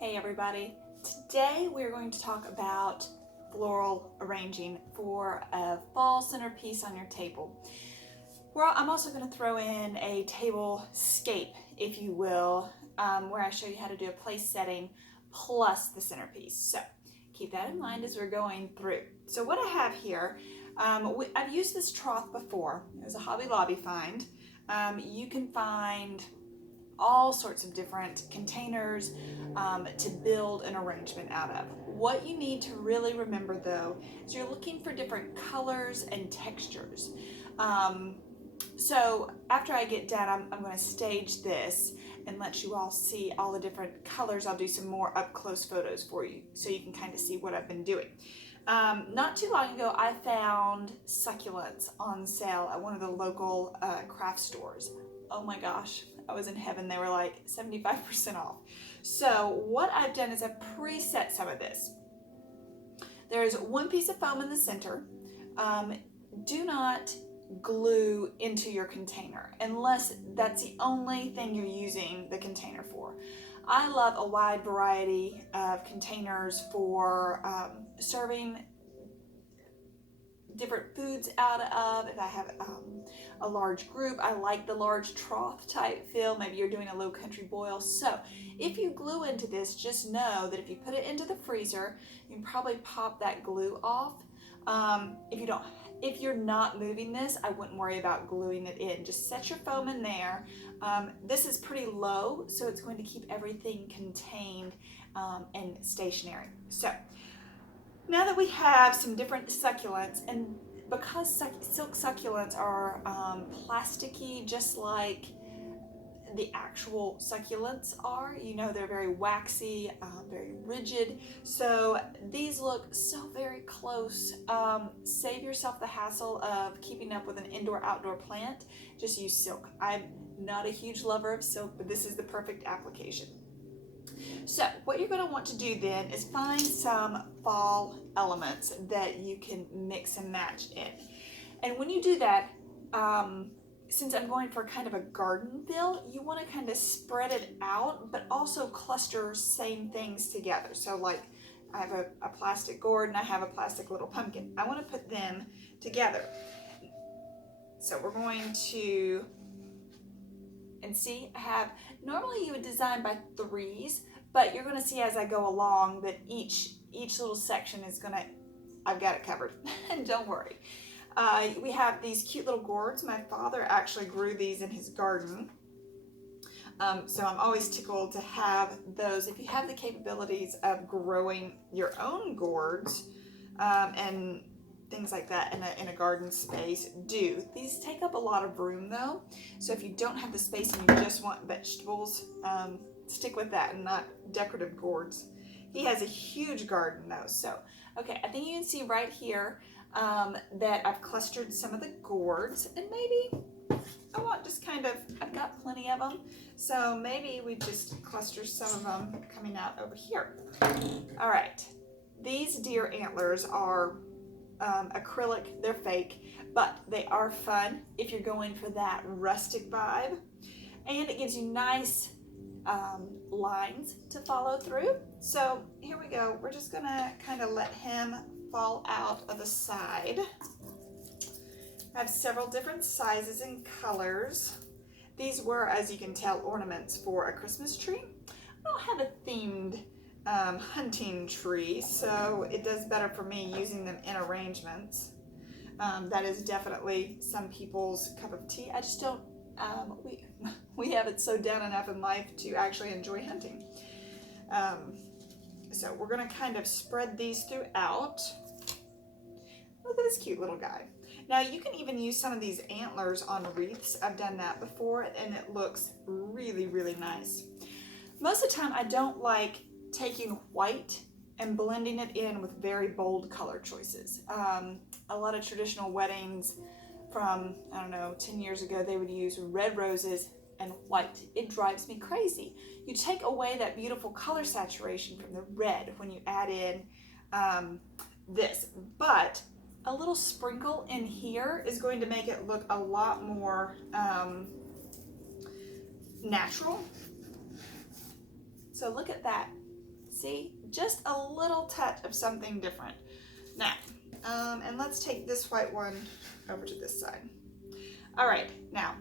Hey everybody, today we're going to talk about floral arranging for a fall centerpiece on your table. I'm also going to throw in a table scape, if you will, where I show you how to do a place setting plus the centerpiece. So keep that in mind as we're going through. So what I have here, I've used this trough before. It was a Hobby Lobby find. You can find all sorts of different containers to build an arrangement out of. What you need to really remember though is you're looking for different colors and textures. So after I get done, I'm going to stage this and let you all see all the different colors. I'll do some more up close photos for you so you can kind of see what I've been doing. Not too long ago, I found succulents on sale at one of the local craft stores. Oh my gosh, I was in heaven. They were like 75% off. So what I've done is I've preset some of this. There's one piece of foam in the center. Do not glue into your container unless that's the only thing you're using the container for. I love a wide variety of containers for serving different foods out of. If I have a large group, I like the large trough type feel. Maybe you're doing a low country boil. So if you glue into this, just know that if you put it into the freezer, you can probably pop that glue off. If you're not moving this, I wouldn't worry about gluing it in. Just set your foam in there. This is pretty low, so it's going to keep everything contained and stationary. So now that we have some different succulents, and because silk succulents are plasticky, just like the actual succulents are, you know, they're very waxy, very rigid. So these look so very close. Save yourself the hassle of keeping up with an indoor-outdoor plant. Just use silk. I'm not a huge lover of silk, but this is the perfect application. So what you're going to want to do then is find some fall elements that you can mix and match in. And when you do that, since I'm going for kind of a garden feel, you want to kind of spread it out, but also cluster same things together. So like I have a plastic gourd and I have a plastic little pumpkin. I want to put them together. So we're going to, and see, normally you would design by threes, but you're going to see as I go along that each little section is going to, I've got it covered. And don't worry. We have these cute little gourds. My father actually grew these in his garden. So I'm always tickled to have those. If you have the capabilities of growing your own gourds and things like that in a garden space, do. These take up a lot of room though. So if you don't have the space and you just want vegetables, stick with that and not decorative gourds. He has a huge garden though. So, okay, I think you can see right here that I've clustered some of the gourds, and maybe I want just kind of, I've got plenty of them, so maybe we just cluster some of them coming out over here. All right, these deer antlers are acrylic, they're fake, but they are fun if you're going for that rustic vibe, and it gives you nice lines to follow through. So here we go. We're just gonna kind of let him fall out of the side. I have several different sizes and colors. These were, as you can tell, ornaments for a Christmas tree. I don't have a themed hunting tree, so it does better for me using them in arrangements. That is definitely some people's cup of tea. I just don't, we have it so down enough in life to actually enjoy hunting. So we're going to kind of spread these throughout. Look at this cute little guy. Now you can even use some of these antlers on wreaths. I've done that before and it looks really, really nice. Most of the time I don't like taking white and blending it in with very bold color choices. A lot of traditional weddings from, I don't know, 10 years ago, they would use red roses and white. It drives me crazy. You take away that beautiful color saturation from the red when you add in this, but a little sprinkle in here is going to make it look a lot more natural. So look at that. See, just a little touch of something different. Now, and let's take this white one over to this side. All right, now,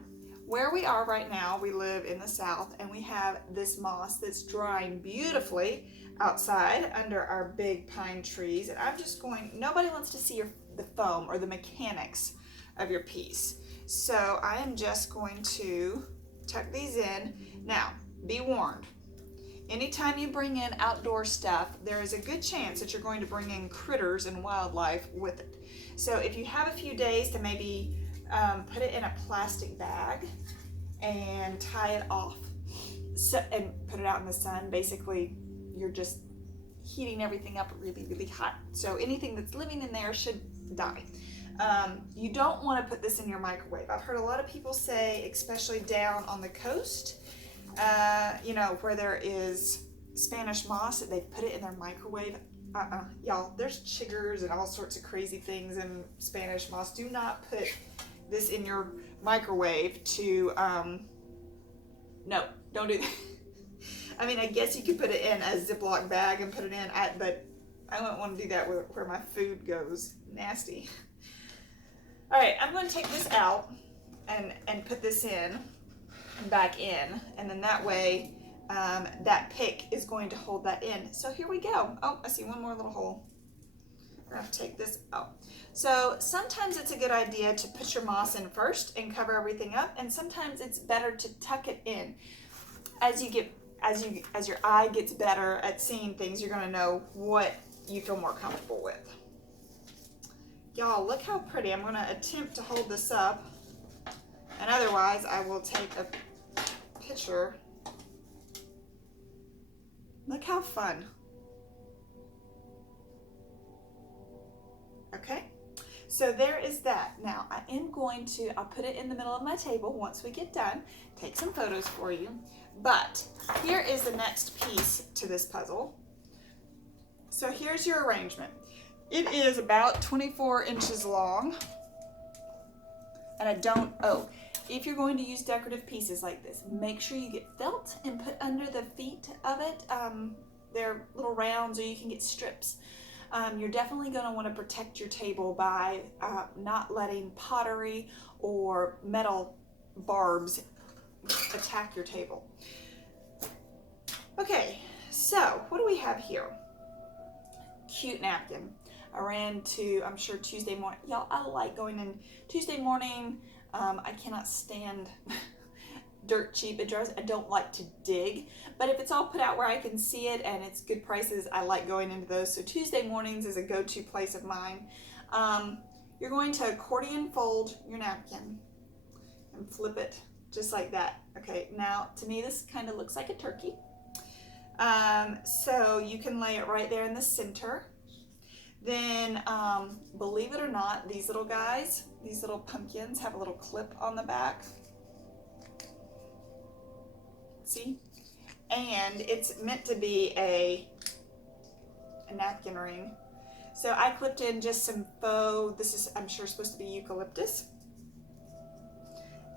where we are right now, we live in the south, and we have this moss that's drying beautifully outside under our big pine trees. And I'm just going, nobody wants to see the foam or the mechanics of your piece. So I am just going to tuck these in. Now, be warned, anytime you bring in outdoor stuff, there is a good chance that you're going to bring in critters and wildlife with it. So if you have a few days to maybe put it in a plastic bag and tie it off, so, and put it out in the sun. Basically, you're just heating everything up really, really hot. So anything that's living in there should die. You don't want to put this in your microwave. I've heard a lot of people say, especially down on the coast, you know, where there is Spanish moss, that they put it in their microwave. Y'all, there's chiggers and all sorts of crazy things in Spanish moss. Do not put this in your microwave to, no, don't do that. I mean, I guess you could put it in a Ziploc bag and put it in, but I wouldn't want to do that where my food goes. Nasty. All right, I'm going to take this out and put this in and back in, and then that way that pick is going to hold that in. So here we go. Oh, I see one more little hole. We're going to have to take this out. So sometimes it's a good idea to put your moss in first and cover everything up, and sometimes it's better to tuck it in. As your eye gets better at seeing things, you're going to know what you feel more comfortable with. Y'all, look how pretty. I'm going to attempt to hold this up, and otherwise I will take a picture. Look how fun. Okay, so there is that. Now I'll put it in the middle of my table once we get done, take some photos for you. But here is the next piece to this puzzle. So here's your arrangement. It is about 24 inches long. And if you're going to use decorative pieces like this, make sure you get felt and put under the feet of it. They're little rounds, or you can get strips. You're definitely going to want to protect your table by not letting pottery or metal barbs attack your table. Okay, so what do we have here? Cute napkin. I ran to, I'm sure, Tuesday morning. Y'all, I like going in Tuesday morning. I cannot stand dirt cheap. It drives. I don't like to dig, but if it's all put out where I can see it and it's good prices, I like going into those. So Tuesday mornings is a go-to place of mine. You're going to accordion fold your napkin and flip it just like that. Okay, now to me this kind of looks like a turkey. So you can lay it right there in the center. Then, believe it or not, these little guys, these little pumpkins have a little clip on the back. See? And it's meant to be a napkin ring. So I clipped in just some faux, this is, I'm sure, supposed to be eucalyptus.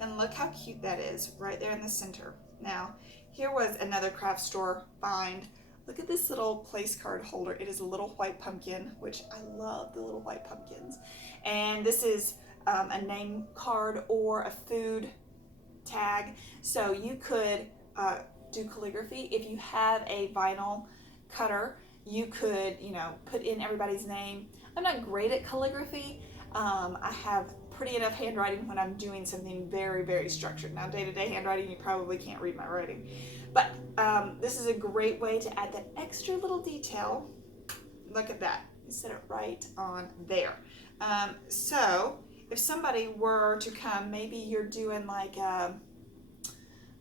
And look how cute that is, right there in the center. Now, here was another craft store find. Look at this little place card holder. It is a little white pumpkin, which I love the little white pumpkins. And this is a name card or a food tag. So you could do calligraphy. If you have a vinyl cutter, you could, put in everybody's name. I'm not great at calligraphy. I have pretty enough handwriting when I'm doing something very, very structured. Now, day-to-day handwriting, you probably can't read my writing. But this is a great way to add that extra little detail. Look at that. You set it right on there. So if somebody were to come, maybe you're doing like a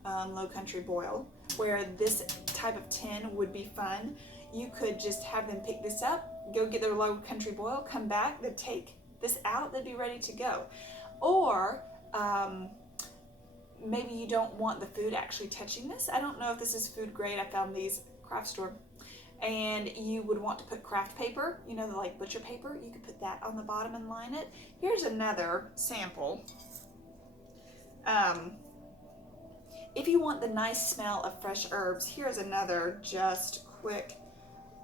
low country boil, where this type of tin would be fun. You could just have them pick this up, go get their low country boil, come back, they'd take this out, they'd be ready to go. Or maybe you don't want the food actually touching this. I don't know if this is food grade. I found these craft store. And you would want to put craft paper, like butcher paper. You could put that on the bottom and line it. Here's another sample. If you want the nice smell of fresh herbs, here's another just quick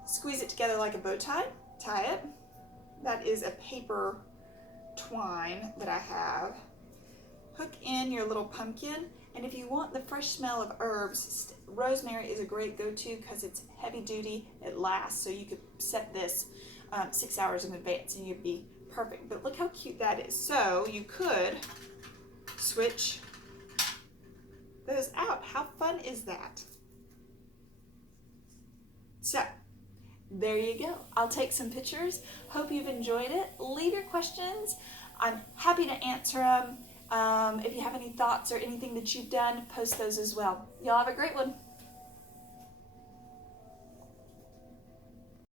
squeeze it together like a bow tie, tie it. That is a paper twine that I have. Hook in your little pumpkin, and if you want the fresh smell of herbs, rosemary is a great go-to because it's heavy duty, it lasts, so you could set this 6 hours in advance and you'd be perfect. But look how cute that is. So you could switch those out. How fun is that? So there you go. I'll take some pictures. Hope you've enjoyed it. Leave your questions. I'm happy to answer them. If you have any thoughts or anything that you've done, post those as well. Y'all have a great one.